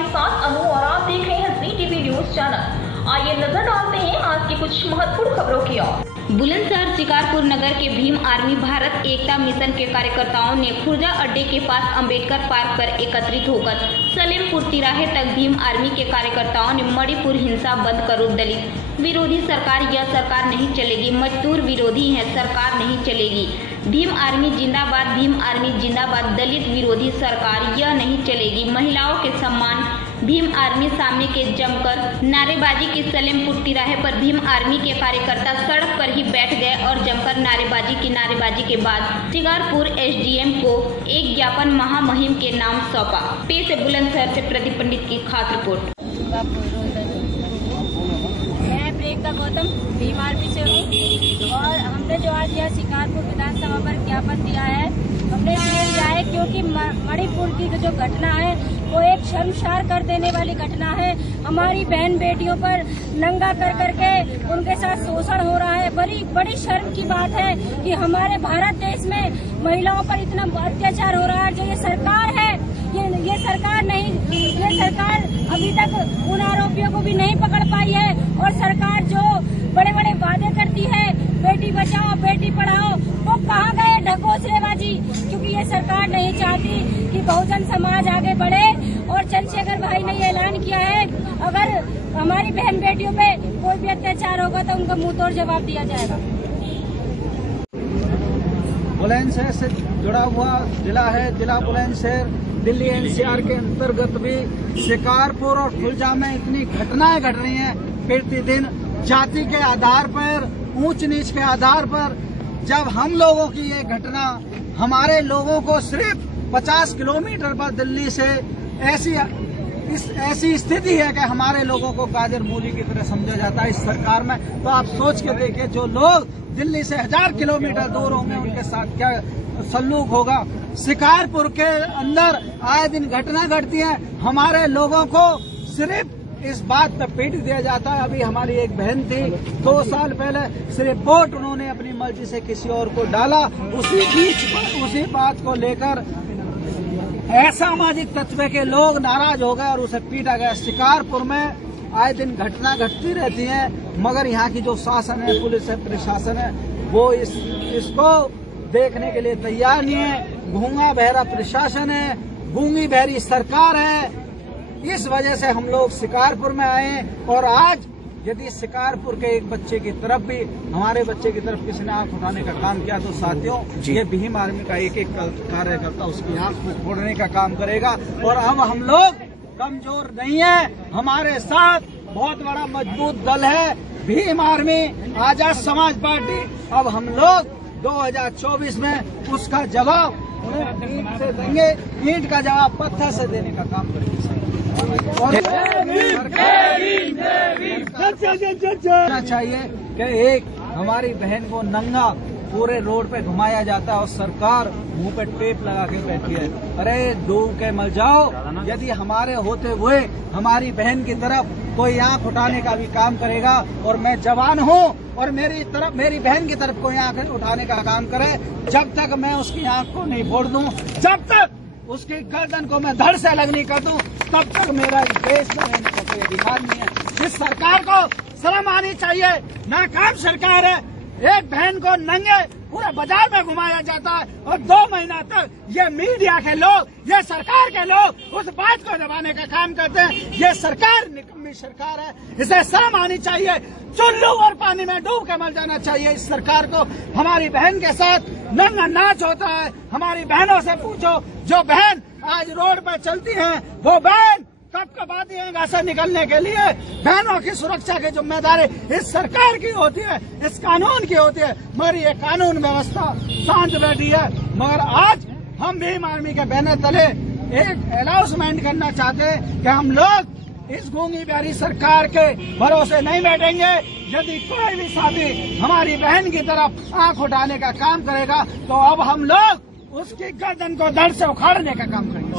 आपके साथ अनु और आप देख रहे हैं जी टीवी न्यूज चैनल। आइए नजर डालते हैं आज की कुछ महत्वपूर्ण खबरों की ओर। बुलंदशहर शिकारपुर नगर के भीम आर्मी भारत एकता मिशन के कार्यकर्ताओं ने खुर्जा अड्डे के पास अंबेडकर पार्क पर एकत्रित होकर सलेमपुर तिराहे तक भीम आर्मी के कार्यकर्ताओं ने मणिपुर हिंसा बंद करो, दलित विरोधी सरकार यह सरकार नहीं चलेगी, मजदूर विरोधी है सरकार नहीं चलेगी, भीम आर्मी जिंदाबाद, भीम आर्मी जिंदाबाद, दलित विरोधी सरकार यह नहीं चलेगी, महिलाओं के सम्मान, भीम आर्मी सामने के जमकर नारेबाजी की सलेमपुर तिराहे पर भीम आर्मी के कार्यकर्ता सड़क पर ही बैठ गए और जमकर नारेबाजी के बाद शिकारपुर एसडीएम को एक ज्ञापन महामहिम के नाम सौंपा। पेश है बुलंदशहर से प्रदीप पंडित की खास रिपोर्ट। मैं प्रियंका गौतम भीम आर्मी से हूँ और हमने जो आज यह शिकारपुर विधानसभा पर ज्ञापन दिया है, हमने इसलिए दिया है क्योंकि मणिपुर की जो घटना है वो एक शर्मसार कर देने वाली घटना है। हमारी बहन बेटियों पर नंगा कर करके उनके साथ शोषण हो रहा है। बड़ी शर्म की बात है कि हमारे भारत देश में महिलाओं पर इतना अत्याचार हो रहा है। जो ये सरकार है, ये सरकार नहीं, ये सरकार अभी तक उन आरोपियों को भी नहीं पकड़ पाई है। और सरकार जो बड़े बड़े वादे करती है, बेटी बचाओ बेटी पढ़ाओ, वो कहाँ गए ढकोसलेबाजी? क्योंकि ये सरकार नहीं चाहती कि बहुजन समाज आगे बढ़े। और चंद्रशेखर भाई ने ये ऐलान किया है, अगर हमारी बहन बेटियों पे कोई भी अत्याचार होगा तो उनका मुंह तोड़ जवाब दिया जाएगा। बुलंदशहर से जुड़ा हुआ जिला है। जिला बुलंदशहर दिल्ली एनसीआर के अंतर्गत भी शिकारपुर और खुर्जा में इतनी घटनाएं घट रही हैं प्रतिदिन, जाति के आधार पर, ऊंच नीच के आधार पर। जब हम लोगों की ये घटना, हमारे लोगों को सिर्फ 50 किलोमीटर पर दिल्ली से ऐसी स्थिति है कि हमारे लोगों को गाजर मूली की तरह समझा जाता है इस सरकार में। तो आप सोच के देखिए, जो लोग दिल्ली से 1000 किलोमीटर दूर होंगे उनके साथ क्या सलूक होगा। शिकारपुर के अंदर आए दिन घटना घटती है, हमारे लोगों को सिर्फ इस बात पे पीट दिया जाता है। अभी हमारी एक बहन थी, 2 साल पहले सिर्फ वोट उन्होंने अपनी मर्जी से किसी और को डाला, उसी बात को लेकर असामाजिक तत्व के लोग नाराज हो गए और उसे पीटा गया। शिकारपुर में आए दिन घटना घटती रहती है, मगर यहाँ की जो शासन है, पुलिस है, प्रशासन है, वो इसको देखने के लिए तैयार नहीं है। गूंगा बहरा प्रशासन है, गूंगी बहरी सरकार है। इस वजह से हम लोग शिकारपुर में आए। और आज यदि शिकारपुर के एक बच्चे की तरफ भी, हमारे बच्चे की तरफ किसी ने आंख उठाने का काम किया तो साथियों, ये भीम आर्मी का एक कार्यकर्ता उसकी आंख को फोड़ने का काम करेगा। और अब हम लोग कमजोर नहीं है, हमारे साथ बहुत बड़ा मजबूत दल है भीम आर्मी, आजाद समाज पार्टी। अब हम लोग 2024 में उसका जवाब ईंट से देंगे, ईंट का जवाब पत्थर से देने का काम करेंगे। चाहिए कि एक हमारी बहन को नंगा पूरे रोड पे घुमाया जाता है और सरकार मुंह पे टेप लगा के बैठी है। अरे डूब के मर जाओ। यदि हमारे होते हुए हमारी बहन की तरफ कोई आंख उठाने का भी काम करेगा, और मैं जवान हूँ और मेरी बहन की तरफ कोई आंख उठाने का काम करे, जब तक मैं उसकी आंख को नहीं फोड़ दूं, जब तक उसकी गर्दन को मैं धड़ से लगनी कर दूं, तब तक मेरा देश में रहने का कोई अधिकार नहीं है। इस सरकार को शर्म आनी चाहिए। नाकाम सरकार है। एक बहन को नंगे पूरे बाजार में घुमाया जाता है और 2 महीना तक ये मीडिया के लोग, ये सरकार के लोग उस बात को दबाने का काम करते हैं। ये सरकार निकम्मी सरकार है, इसे शर्म आनी चाहिए। चुल्लू और पानी में डूब के मर जाना चाहिए इस सरकार को। हमारी बहन के साथ नंगा नाच होता है। हमारी बहनों से पूछो, जो बहन आज रोड पर चलती हैं, वो बहन कब आती है यहाँ से निकलने के लिए। बहनों की सुरक्षा की जिम्मेदारी इस सरकार की होती है, इस कानून की होती है, मगर ये कानून व्यवस्था शांत बैठी है। मगर आज हम भीम आर्मी के बैनर तले एक अनाउंसमेंट करना चाहते हैं कि हम लोग इस गूंगी बहरी सरकार के भरोसे नहीं बैठेंगे। यदि कोई भी साथी हमारी बहन की तरफ आंख उठाने का काम करेगा तो अब हम लोग उसकी गर्दन को धड़ से उखाड़ने का काम करेंगे।